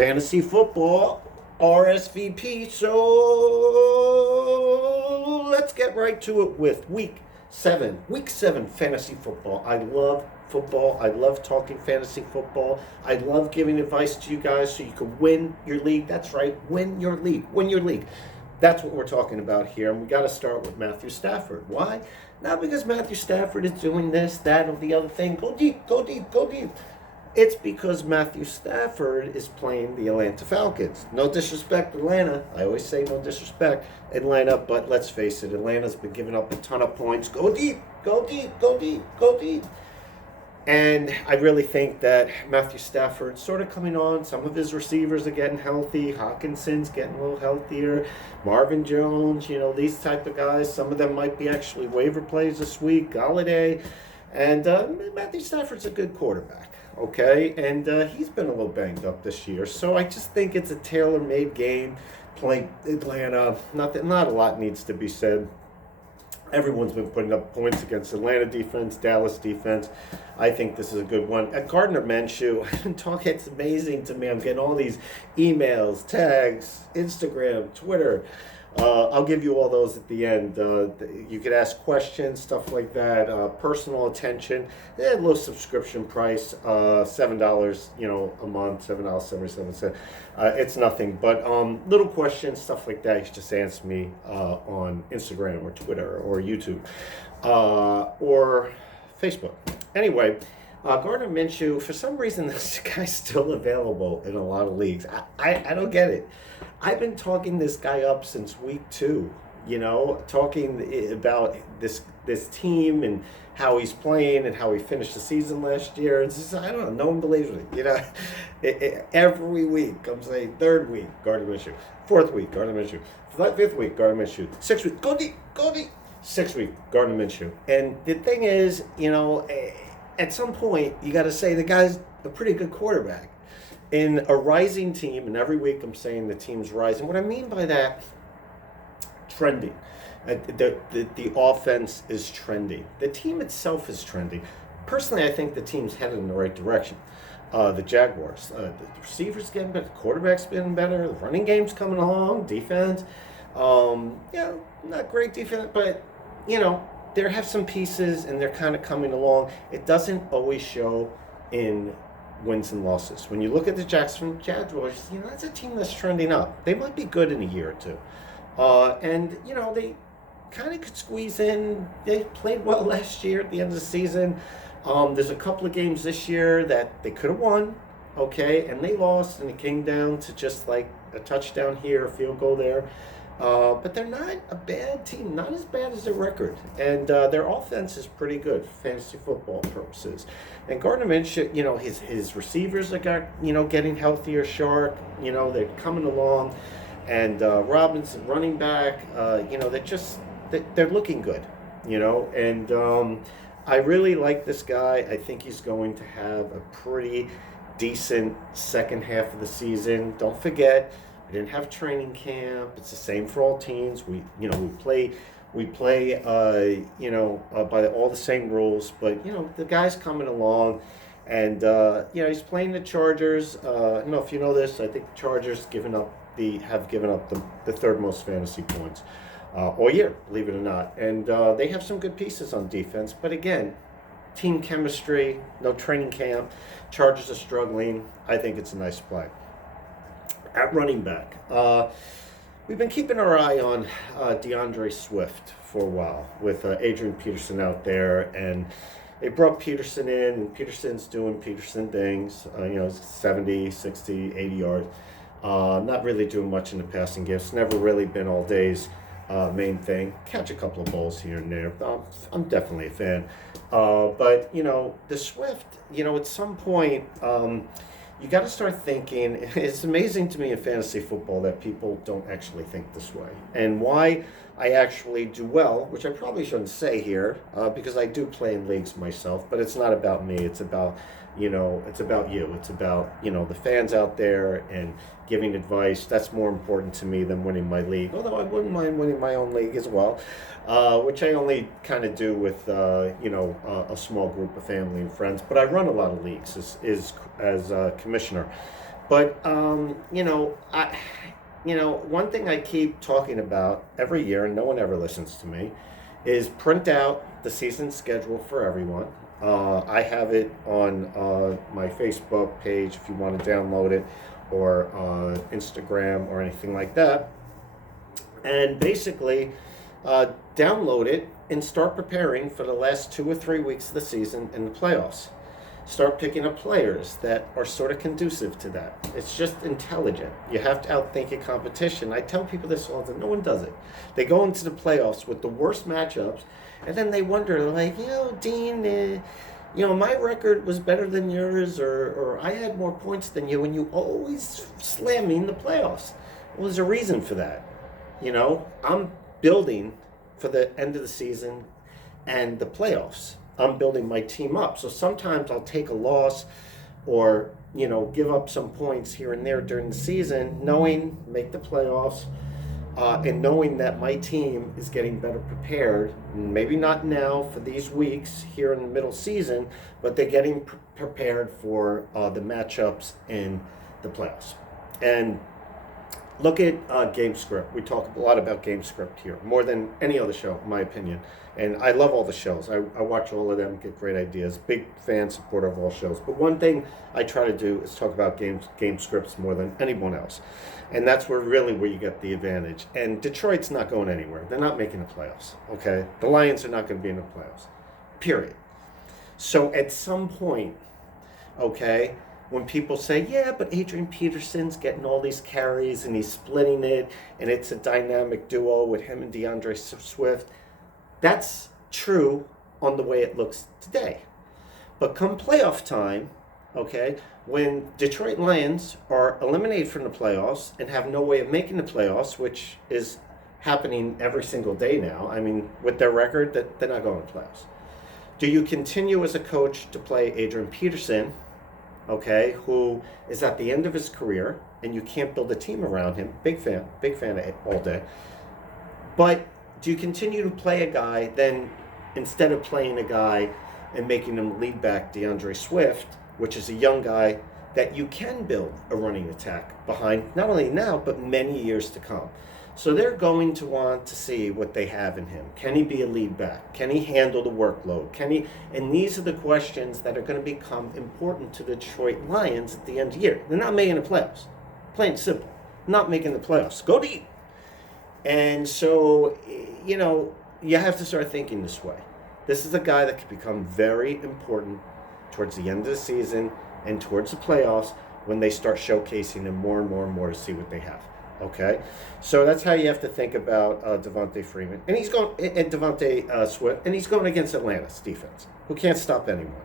Fantasy football, RSVP. So let's get right to it with week 7 fantasy football. I love football. I love talking fantasy football. I love giving advice to you guys so you can win your league. That's right, win your league. That's what we're talking about here. And we got to start with Matthew Stafford. Why? Not because Matthew Stafford is doing this, that, or the other thing. Go deep. It's because Matthew Stafford is playing the Atlanta Falcons. No disrespect, Atlanta. I always say no disrespect, Atlanta, but let's face it, Atlanta's been giving up a ton of points. Go deep. And I really think that Matthew Stafford's sort of coming on. Some of his receivers are getting healthy. Hawkinson's getting a little healthier. Marvin Jones, these type of guys. Some of them might be actually waiver plays this week. Galladay. And Matthew Stafford's a good quarterback, okay? And he's been a little banged up this year. So I just think it's a tailor-made game. Playing Atlanta, not a lot needs to be said. Everyone's been putting up points against Atlanta defense, Dallas defense. I think this is a good one. At Gardner Minshew, it's amazing to me. I'm getting all these emails, tags, Instagram, Twitter. I'll give you all those at the end. You could ask questions, stuff like that. Personal attention. They had a low subscription price, $7, a month, $7.77. It's nothing, but little questions, stuff like that. You should just ask me on Instagram or Twitter or YouTube or Facebook. Anyway, Gardner Minshew, for some reason, this guy's still available in a lot of leagues. I don't get it. I've been talking this guy up since week 2, talking about this team and how he's playing and how he finished the season last year. It's just, I don't know, no one believes me. Every week, I'm saying, 3rd week, Gardner Minshew. 4th week, Gardner Minshew. 5th week, Gardner Minshew. 6th week, go deep. 6th week, Gardner Minshew. And the thing is, at some point, you got to say the guy's a pretty good quarterback. In a rising team, and every week I'm saying the team's rising. What I mean by that, trending. The offense is trending. The team itself is trending. Personally, I think the team's headed in the right direction. The Jaguars, the receivers getting better, the quarterback's getting better, the running game's coming along, defense. Not great defense, but, they have some pieces and they're kind of coming along. It doesn't always show in wins and losses. When you look at the Jacksonville Jaguars, that's a team that's trending up. They might be good in a year or two. They kind of could squeeze in. They played well last year at the end of the season. There's a couple of games this year that they could have won, okay, and they lost, and it came down to just like a touchdown here, a field goal there. But they're not a bad team, not as bad as their record. And their offense is pretty good for fantasy football purposes. And Gardner Minshew, his receivers are getting healthier, sharp, they're coming along. And Robinson, running back, they're looking good, And I really like this guy. I think he's going to have a pretty decent second half of the season. Don't forget, we didn't have training camp. It's the same for all teams. We play by all the same rules. But the guy's coming along, and he's playing the Chargers. I don't know if you know this. I think the Chargers have given up the 3rd most fantasy points all year, believe it or not. And they have some good pieces on defense. But again, team chemistry, no training camp. Chargers are struggling. I think it's a nice play. At running back, we've been keeping our eye on DeAndre Swift for a while with Adrian Peterson out there, and they brought Peterson in, and Peterson's doing Peterson things, 70, 60, 80 yards, not really doing much in the passing game. It's never really been all day's main thing. Catch a couple of balls here and there. I'm definitely a fan. But, the Swift, at some point, you got to start thinking. It's amazing to me in fantasy football that people don't actually think this way. And why I actually do well, which I probably shouldn't say here, because I do play in leagues myself, but it's not about me. It's about, it's about you. It's about, the fans out there and giving advice. That's more important to me than winning my league, although I wouldn't mind winning my own league as well, which I only kind of do with, a small group of family and friends. But I run a lot of leagues as commissioner. But one thing I keep talking about every year, and no one ever listens to me, is print out the season schedule for everyone. I have it on my Facebook page if you want to download it, or Instagram or anything like that. And basically, download it and start preparing for the last 2 or 3 weeks of the season and the playoffs. Start picking up players that are sort of conducive to that. It's just intelligent. You have to outthink your competition. I tell people this all the time. No one does it. They go into the playoffs with the worst matchups, and then they wonder, like, Dean, my record was better than yours, or I had more points than you, and you always slam me in the playoffs. Well, there's a reason for that. I'm building for the end of the season and the playoffs. I'm building my team up. So sometimes I'll take a loss or, give up some points here and there during the season, make the playoffs, and knowing that my team is getting better prepared. Maybe not now for these weeks here in the middle season, but they're getting prepared for the matchups in the playoffs. And look at game script. We talk a lot about game script here, more than any other show, in my opinion. And I love all the shows. I watch all of them, get great ideas. Big fan, supporter of all shows. But one thing I try to do is talk about game scripts more than anyone else. And that's where you get the advantage. And Detroit's not going anywhere. They're not making the playoffs, okay? The Lions are not going to be in the playoffs, period. So at some point, okay, when people say, yeah, but Adrian Peterson's getting all these carries and he's splitting it and it's a dynamic duo with him and DeAndre Swift, that's true on the way it looks today. But come playoff time, okay, when Detroit Lions are eliminated from the playoffs and have no way of making the playoffs, which is happening every single day now, I mean, with their record, that they're not going to playoffs. Do you continue as a coach to play Adrian Peterson, okay, who is at the end of his career, and you can't build a team around him? Big fan of it all day. But do you continue to play a guy, then instead of playing a guy and making him lead back DeAndre Swift, which is a young guy that you can build a running attack behind, not only now, but many years to come? So they're going to want to see what they have in him. Can he be a lead back? Can he handle the workload? And these are the questions that are going to become important to the Detroit Lions at the end of the year. They're not making the playoffs. Plain and simple. Not making the playoffs. Go deep. And so, you have to start thinking this way. This is a guy that could become very important towards the end of the season and towards the playoffs when they start showcasing him more and more and more to see what they have. Okay, so that's how you have to think about Devontae Freeman, and Devontae Swift, and he's going against Atlanta's defense, who can't stop anyone.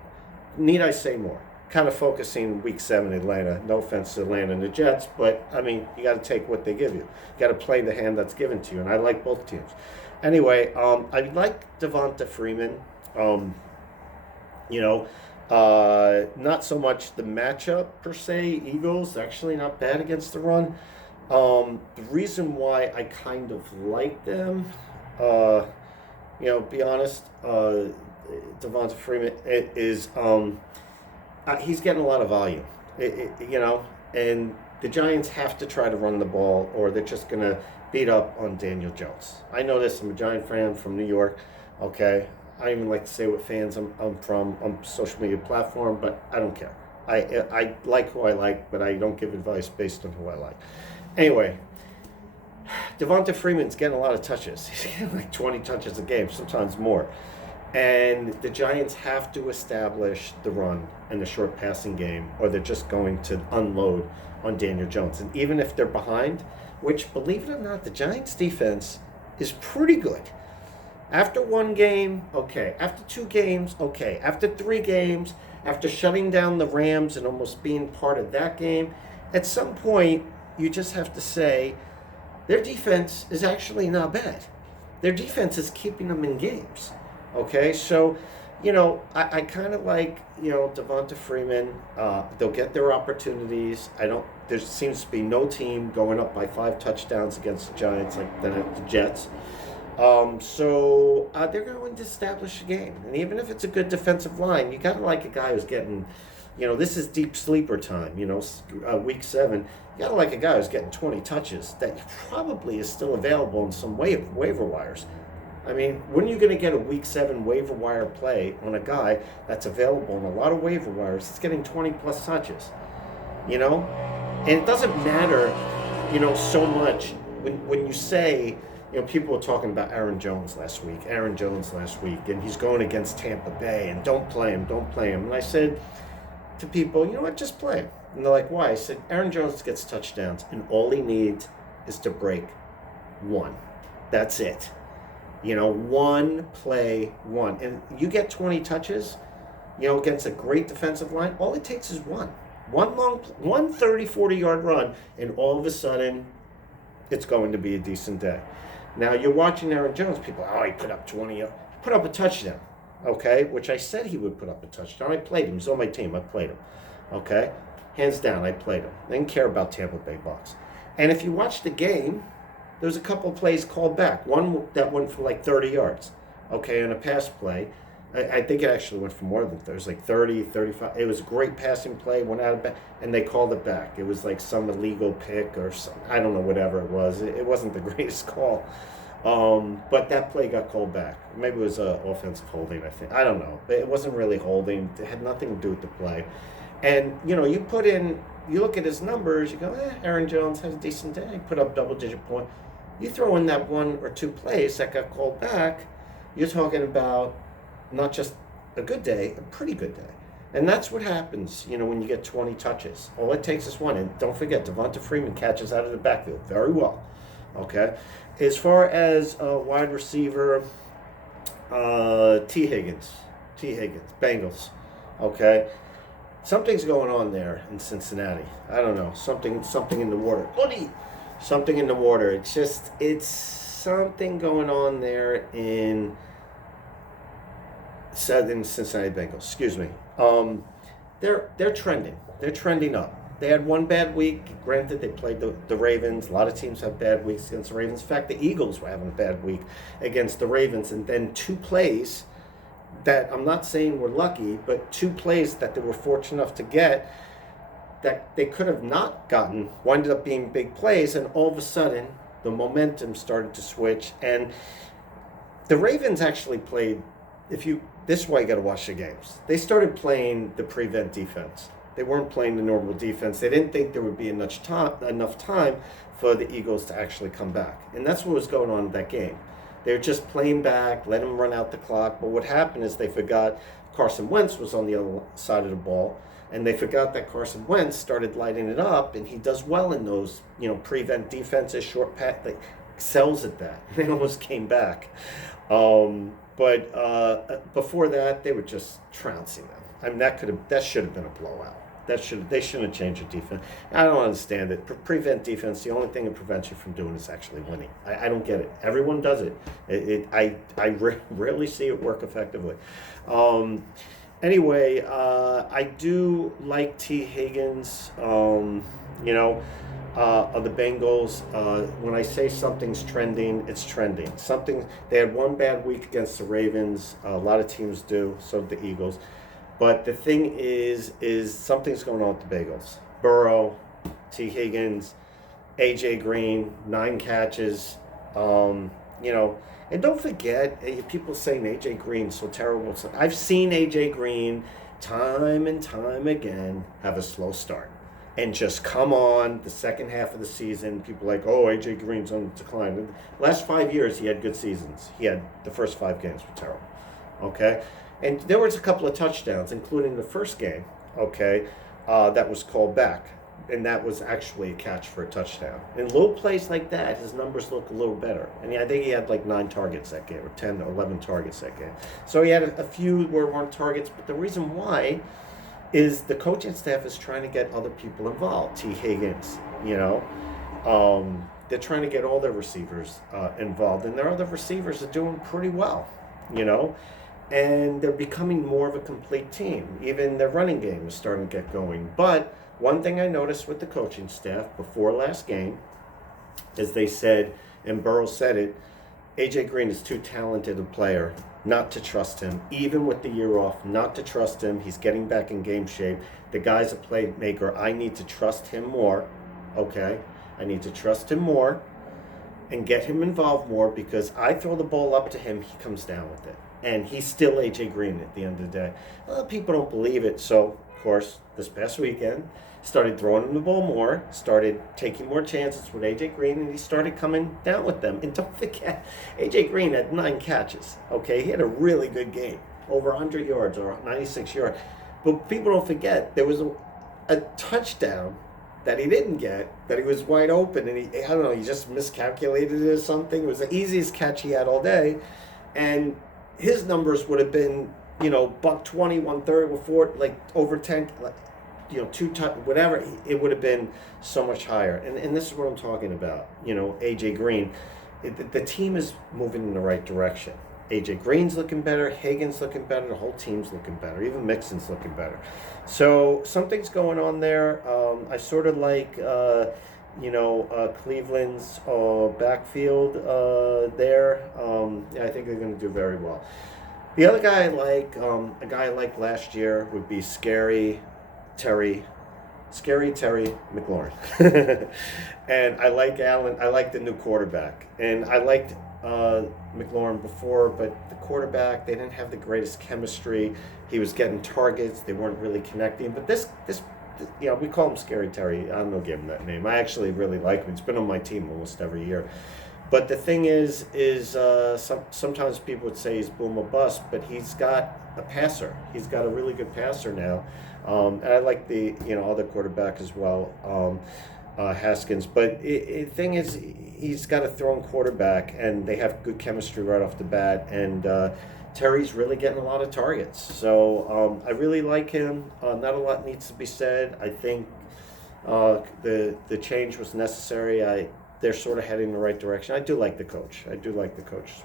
Need I say more? Kind of focusing Week 7 Atlanta. No offense to Atlanta and the Jets, but I mean, you got to take what they give you. You got to play the hand that's given to you, and I like both teams. Anyway, I like Devontae Freeman. Not so much the matchup per se. Eagles actually not bad against the run. The reason why I kind of like them, be honest, Devontae Freeman is he's getting a lot of volume, and the Giants have to try to run the ball or they're just going to beat up on Daniel Jones. I know this. I'm a Giant fan from New York, okay? I even like to say what fans I'm from on social media platform, but I don't care. I like who I like, but I don't give advice based on who I like. Anyway, Devontae Freeman's getting a lot of touches. He's getting like 20 touches a game, sometimes more. And the Giants have to establish the run and the short passing game, or they're just going to unload on Daniel Jones. And even if they're behind, which, believe it or not, the Giants' defense is pretty good. After one game, okay. After 2 games, okay. After 3 games, after shutting down the Rams and almost being part of that game, at some point, you just have to say their defense is actually not bad. Their defense is keeping them in games. Okay, so, I kind of like, Devontae Freeman. They'll get their opportunities. There seems to be no team going up by 5 touchdowns against the Giants like the Jets. So they're going to establish a game. And even if it's a good defensive line, you got to like a guy who's getting This is deep sleeper time, week 7. You got to like a guy who's getting 20 touches that probably is still available in some waiver wires. I mean, when are you going to get a week 7 waiver wire play on a guy that's available in a lot of waiver wires? It's getting 20 plus touches, And it doesn't matter, so much when you say, people were talking about Aaron Jones last week, and he's going against Tampa Bay, and don't play him. And I said to people, just play him. And they're like, why? I said, Aaron Jones gets touchdowns, and all he needs is to break one. That's it. One play, one. And you get 20 touches, against a great defensive line, all it takes is one. One 30, 40-yard run, and all of a sudden, it's going to be a decent day. Now, you're watching Aaron Jones, people, he put up 20, he put up a touchdown, okay, which I said he would put up a touchdown. I played him. He's on my team. I played him, okay? Hands down, I played him. I didn't care about Tampa Bay Bucs. And if you watch the game, there's a couple of plays called back. One that went for like 30 yards, okay, on a pass play. I think it actually went for more than 30. It was like 30, 35. It was a great passing play, went out of back, and they called it back. It was like some illegal pick or some, I don't know, whatever it was. It wasn't the greatest call. But that play got called back. Maybe it was offensive holding, I think. I don't know. But it wasn't really holding. It had nothing to do with the play. And, you look at his numbers, you go, Aaron Jones had a decent day. He put up double-digit point. You throw in that 1 or 2 plays that got called back, you're talking about not just a good day, a pretty good day. And that's what happens, when you get 20 touches. All it takes is one. And don't forget, Devonta Freeman catches out of the backfield very well. Okay? As far as wide receiver, T. Higgins, Bengals. Okay? Something's going on there in Cincinnati. I don't know. Something in the water. Something in the water. It's something going on there in Cincinnati Bengals. Excuse me. They're trending. They're trending up. They had one bad week. Granted, they played the Ravens. A lot of teams have bad weeks against the Ravens. In fact, the Eagles were having a bad week against the Ravens. And then 2 plays that I'm not saying were lucky, but 2 plays that they were fortunate enough to get that they could have not gotten winded up being big plays. And all of a sudden, the momentum started to switch. And the Ravens actually played, this is why you got to watch the games. They started playing the prevent defense. They weren't playing the normal defense. They didn't think there would be enough time for the Eagles to actually come back. And that's what was going on in that game. They were just playing back, let them run out the clock. But what happened is they forgot Carson Wentz was on the other side of the ball. And they forgot that Carson Wentz started lighting it up. And he does well in those, prevent defenses, short pass. They excels at that. They almost came back. But before that, they were just trouncing them. I mean, that should have been a blowout. They shouldn't have changed the defense. I don't understand it. Prevent defense, the only thing it prevents you from doing is actually winning. I don't get it. Everyone does it. I rarely see it work effectively. Anyway, I do like T. Higgins, of the Bengals. When I say something's trending, it's trending. They had one bad week against the Ravens. A lot of teams do, so did the Eagles. But the thing is something's going on with the Bengals. Burrow, T. Higgins, A.J. Green, 9 catches. And don't forget, people saying A.J. Green's so terrible. I've seen A.J. Green time and time again have a slow start and just come on the second half of the season. People are like, A.J. Green's on decline. Last 5 years, he had good seasons. The first 5 games were terrible. Okay? And there was a couple of touchdowns, including the first game, that was called back. And that was actually a catch for a touchdown. In little plays like that, his numbers look a little better. And I think he had like 9 targets that game, or 10 or 11 targets that game. So he had a few where weren't targets. But the reason why is the coaching staff is trying to get other people involved. T. Higgins, they're trying to get all their receivers involved. And their other receivers are doing pretty well, And they're becoming more of a complete team. Even their running game is starting to get going. But one thing I noticed with the coaching staff before last game is they said, and Burrow said it, AJ Green is too talented a player not to trust him, even with the year off, not to trust him. He's getting back in game shape. The guy's a playmaker. I need to trust him more, okay? I need to trust him more and get him involved more, because I throw the ball up to him, he comes down with it. And he's still AJ Green at the end of the day. People don't believe it, so, of course, this past weekend, started throwing him the ball more, started taking more chances with AJ Green, and he started coming down with them. And don't forget, AJ Green had 9 catches, okay? He had a really good game, over 100 yards or 96 yards. But people don't forget, there was a touchdown that he didn't get, that he was wide open, and I don't know, he just miscalculated it or something. It was the easiest catch he had all day, and his numbers would have been, $120, 130, before, like over 10, whatever. It would have been so much higher. And this is what I'm talking about. AJ Green, the team is moving in the right direction. AJ Green's looking better, Higgins looking better, the whole team's looking better, even Mixon's looking better. So something's going on there. I sort of like, Cleveland's backfield there. I think they're going to do very well. The other guy I like, a guy I liked last year, would be Scary Terry McLaurin. And I like Allen. I like the new quarterback. And I liked McLaurin before, but the quarterback, they didn't have the greatest chemistry. He was getting targets. They weren't really connecting. But this we call him Scary Terry. I'm going to give him that name. I actually really like him. He's been on my team almost every year. But the thing is sometimes people would say he's boom or bust, but he's got a passer. He's got a really good passer now. And I like the other quarterback as well, Haskins. But the thing is, he's got a thrown quarterback, and they have good chemistry right off the bat. And Terry's really getting a lot of targets. So I really like him. Not a lot needs to be said. I think the change was necessary. They're sort of heading in the right direction. I do like the coach. As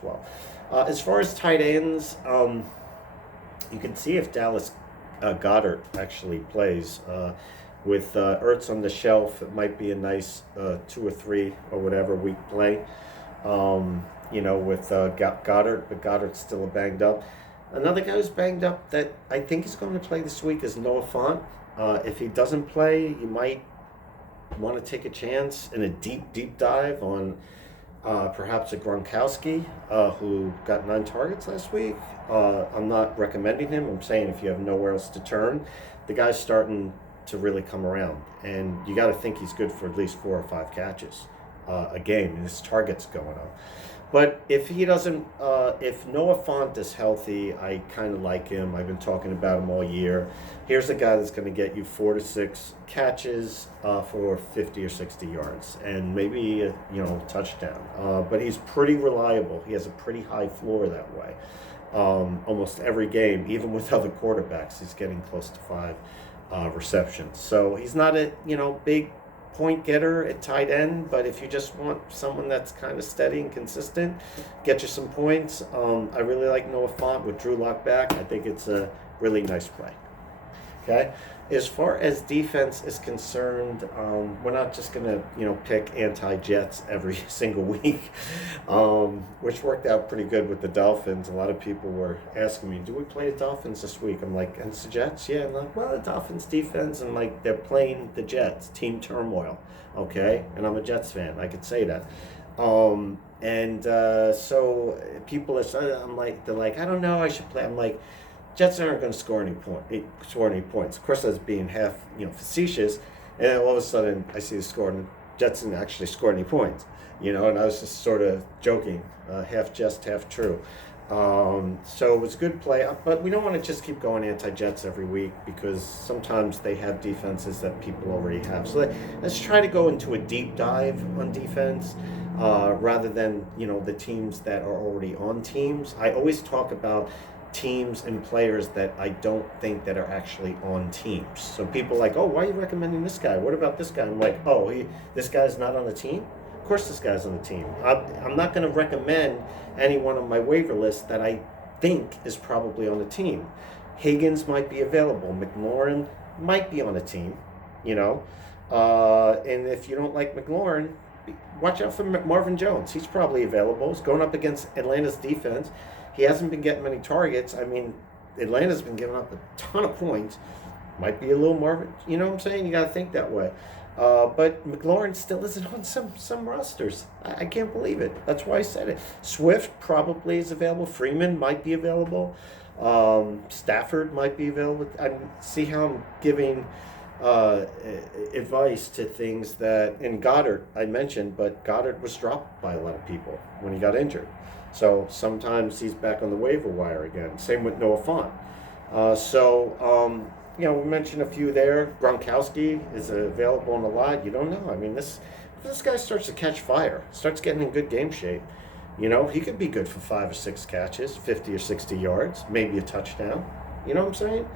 well. As far as tight ends, you can see if Dallas Goddard actually plays. With Ertz on the shelf, it might be a nice 2 or 3 or whatever week play. With Goddard, but Goddard's still banged up. Another guy who's banged up that I think is going to play this week is Noah Fant. If he doesn't play, you might want to take a chance in a deep dive on perhaps a Gronkowski, who got 9 targets last week. I'm not recommending him. I'm saying if you have nowhere else to turn, the guy's starting to really come around, and you got to think he's good for at least 4 or 5 catches a game, and his target's going up. But if he doesn't, if Noah Fant is healthy, I kind of like him. I've been talking about him all year. Here's a guy that's going to get you 4 to 6 catches for 50 or 60 yards, and maybe a touchdown. But he's pretty reliable. He has a pretty high floor that way. Almost every game, even with other quarterbacks, he's getting close to 5 receptions. So he's not a big point getter at tight end, but if you just want someone that's kind of steady and consistent, get you some points. I really like Noah Fant with Drew Lock back. I think it's a really nice play. Okay, as far as defense is concerned, we're not just gonna pick anti-Jets every single week, which worked out pretty good with the Dolphins. A lot of people were asking me, do we play the Dolphins this week? I'm like, and it's the Jets? Yeah. I'm like, well, the Dolphins defense, and like they're playing the Jets, team turmoil. Okay, and I'm a Jets fan, I could say that. So people are, they're like, I don't know, I should play. I'm like, Jets aren't going to score any points. Of course, that's being half, facetious. And then all of a sudden, I see the score, and Jets didn't actually score any points. And I was just sort of joking, half jest, half true. So it was a good play, but we don't want to just keep going anti-Jets every week, because sometimes they have defenses that people already have. So let's try to go into a deep dive on defense rather than the teams that are already on teams. I always talk about teams and players that I don't think that are actually on teams. So people are like, oh, why are you recommending this guy? What about this guy? I'm like, oh, this guy's not on the team? Of course this guy's on the team. I'm not going to recommend anyone on my waiver list that I think is probably on the team. Higgins might be available. McLaurin might be on a team, and if you don't like McLaurin, watch out for Marvin Jones. He's probably available. He's going up against Atlanta's defense. He hasn't been getting many targets. I mean, Atlanta's been giving up a ton of points. Might be a little Marvin. You know what I'm saying? You got to think that way. But McLaurin still isn't on some rosters. I can't believe it. That's why I said it. Swift probably is available. Freeman might be available. Stafford might be available. I see how I'm giving advice to things that, and Goddard I mentioned, but Goddard was dropped by a lot of people when he got injured. So sometimes he's back on the waiver wire again. Same with Noah Fant. We mentioned a few there. Gronkowski is available on a lot. You don't know. I mean, this guy starts to catch fire, starts getting in good game shape. He could be good for 5 or 6 catches, 50 or 60 yards, maybe a touchdown. You know what I'm saying?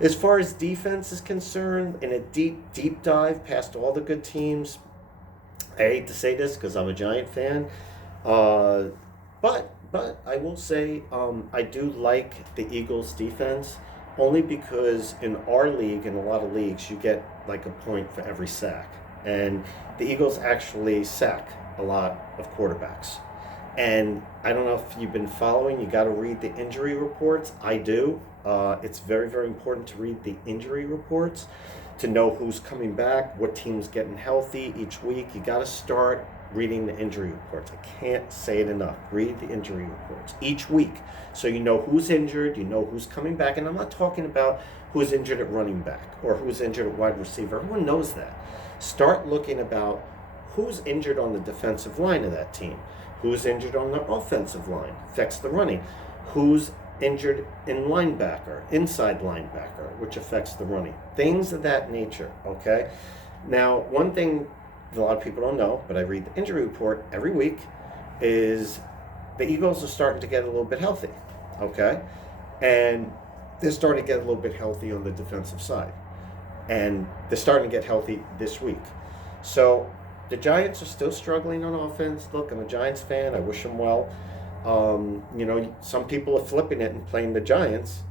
As far as defense is concerned, in a deep dive past all the good teams, I hate to say this because I'm a Giant fan, but I will say I do like the Eagles' defense, only because in our league, in a lot of leagues, you get like a point for every sack. And the Eagles actually sack a lot of quarterbacks. And I don't know if you've been following, you got to read the injury reports. I do. It's very, very important to read the injury reports to know who's coming back, what team's getting healthy each week. You got to start reading the injury reports. I can't say it enough. Read the injury reports each week so you know who's injured, you know who's coming back. And I'm not talking about who's injured at running back or who's injured at wide receiver. Everyone knows that. Start looking about who's injured on the defensive line of that team, who's injured on the offensive line, affects the running, who's injured in linebacker, inside linebacker, which affects the running. Things of that nature, okay? Now, one thing a lot of people don't know, but I read the injury report every week, is the Eagles are starting to get a little bit healthy, okay? And they're starting to get a little bit healthy on the defensive side. And they're starting to get healthy this week. So the Giants are still struggling on offense. Look, I'm a Giants fan. I wish them well. Some people are flipping it and playing the Giants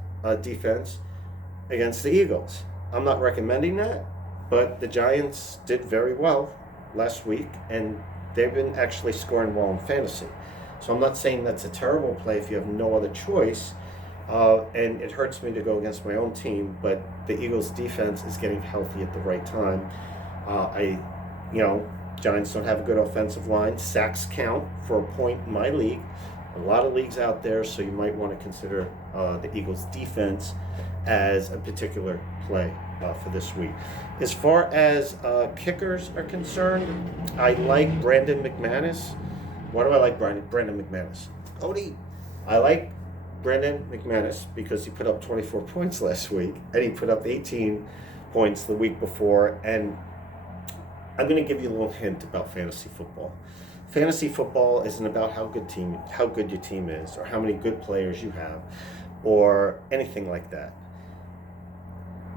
defense against the Eagles. I'm not recommending that, but the Giants did very well last week, and they've been actually scoring well in fantasy. So I'm not saying that's a terrible play if you have no other choice. And it hurts me to go against my own team, but the Eagles defense is getting healthy at the right time. Giants don't have a good offensive line. Sacks count for a point in my league. A lot of leagues out there, so you might want to consider the Eagles defense as a particular play for this week. As far as kickers are concerned, I like Brandon McManus. Why do I like Brandon McManus? Cody, I like Brandon McManus because he put up 24 points last week, and he put up 18 points the week before. And I'm going to give you a little hint about fantasy football. Fantasy football isn't about how good your team is, or how many good players you have, or anything like that.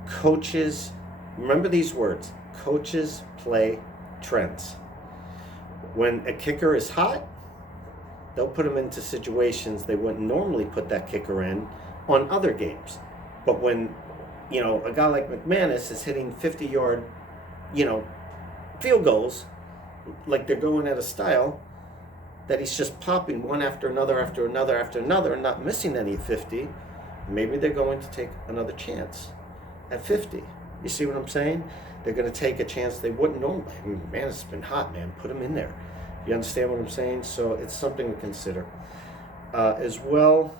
Coaches, remember these words, coaches play trends. When a kicker is hot, they'll put him into situations they wouldn't normally put that kicker in on other games. But when, a guy like McManus is hitting 50-yard, field goals, like they're going at a style that he's just popping one after another, and not missing any at 50, maybe they're going to take another chance at 50. You see what I'm saying? They're going to take a chance they wouldn't normally. Man, it's been hot, man. Put him in there. You understand what I'm saying? So it's something to consider as well.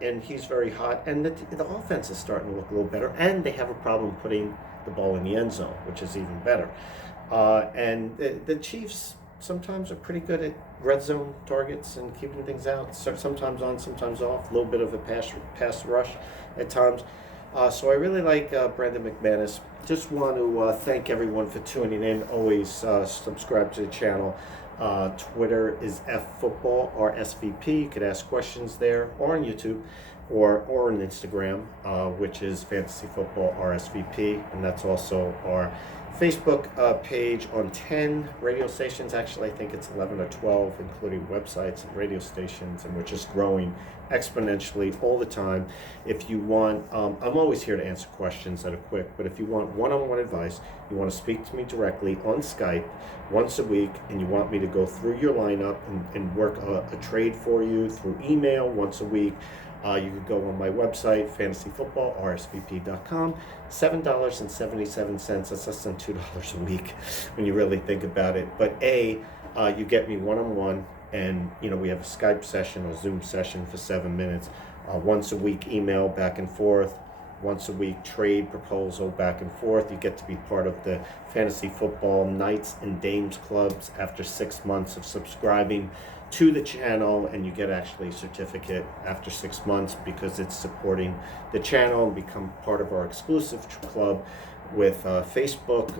And he's very hot. And the offense is starting to look a little better. And they have a problem putting the ball in the end zone, which is even better. And the Chiefs sometimes are pretty good at red zone targets and keeping things out. Sometimes on, sometimes off. A little bit of a pass rush at times. So I really like Brandon McManus. Just want to thank everyone for tuning in. Always subscribe to the channel. Twitter is FFootball, RSVP. You could ask questions there, or on YouTube, or an Instagram, which is Fantasy Football RSVP, and that's also our Facebook page on 10 radio stations. Actually, I think it's 11 or 12, including websites and radio stations, and we're just growing exponentially all the time. If you want, I'm always here to answer questions that are quick, but if you want one-on-one advice, you want to speak to me directly on Skype once a week, and you want me to go through your lineup and work a trade for you through email once a week, you could go on my website, fantasyfootballrsvp.com, $7.77. That's less than $2 a week when you really think about it. But you get me one-on-one, and we have a Skype session or Zoom session for 7 minutes. Once a week, email back and forth. Once a week, trade proposal back and forth. You get to be part of the Fantasy Football Knights and Dames clubs after 6 months of subscribing to the channel, and you get actually a certificate after 6 months because it's supporting the channel, and become part of our exclusive club with Facebook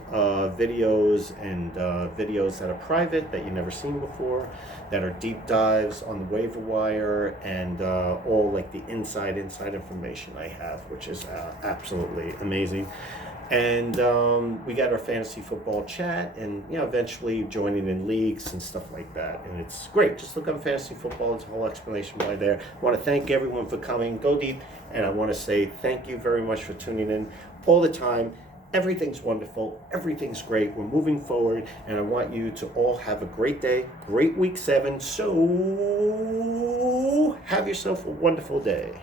videos and videos that are private that you've never seen before, that are deep dives on the waiver wire, and all like the inside information I have, which is absolutely amazing. And we got our fantasy football chat, and eventually joining in leagues and stuff like that, and it's great. Just look on fantasy football. It's a whole explanation right there. I want to thank everyone for coming. Go deep, and I want to say thank you very much for tuning in all the time. Everything's wonderful. Everything's great. We're moving forward, and I want you to all have a great day, great week 7. So have yourself a wonderful day.